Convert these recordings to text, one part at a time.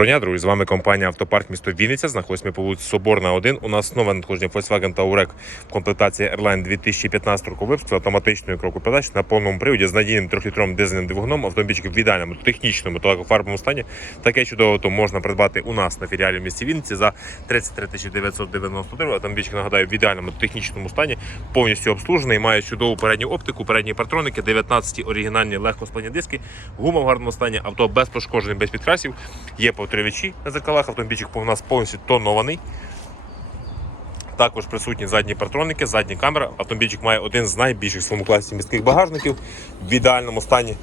Броня, друзі, з вами компанія Автопарк місто Вінниця. Знаходимося по вулиці Соборна 1. У нас нове надходження Volkswagen Touareg в комплектації Airline 2015 року випуску автоматичною кроку передач на повному приводі з надійним трьохлітровим дизельним двигуном. Автомобільчик в ідеальному технічному та лакофарбовому стані. Таке чудово то можна придбати у нас на філіалі в місті Вінниці за 33 990 гривень. Автомобільчик, нагадаю, в ідеальному технічному стані, повністю обслужений, має чудову передню оптику, передні партроники, 19 оригінальні легкосплавні диски, гума в гарному стані, авто без пошкоджень, без підкрасів. Є повторювачі на зеркалах, автомобільчик у нас повністю тонований. Також присутні задні партроники, задні камера. Автомобільчик має один з найбільших в своєму класі містких багажників в ідеальному стані.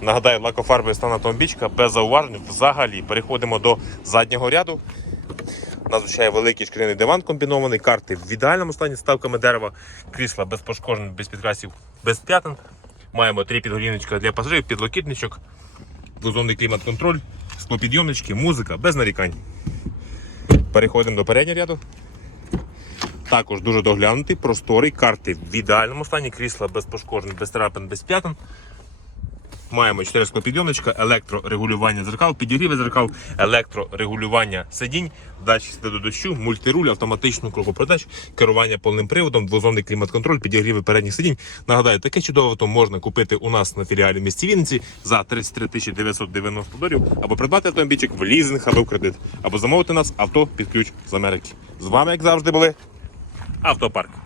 Нагадаю, лакофарбовий стан автомобільчика без зауважень взагалі. Переходимо до заднього ряду. Звичайно великий шкіряний диван комбінований, карти в ідеальному стані ставками дерева, крісла без пошкоджень, без підкрасів, без п'ятин. Маємо три підголівничка для пасажирів, підлокітничок, двозонний клімат-контроль, склопідйомнички, музика, без нарікань. Переходимо до переднього ряду. Також дуже доглянутий, просторий, карти в ідеальному стані, крісла без пошкоджень, без трапин, без п'ятин. Маємо 4 склопідйомничка, електрорегулювання дзеркал, підігріви дзеркал, електрорегулювання сидінь, датчик до дощу, мультируль, автоматичну кругопродач, керування повним приводом, двозонний клімат-контроль, підігріви передніх сидінь. Нагадаю, таке чудове авто можна купити у нас на філіалі місті Вінниці за 33 990 доларів, або придбати автомобільчик в лізинг або в кредит, або замовити нас авто під ключ з Америки. З вами, як завжди, були Автопарк.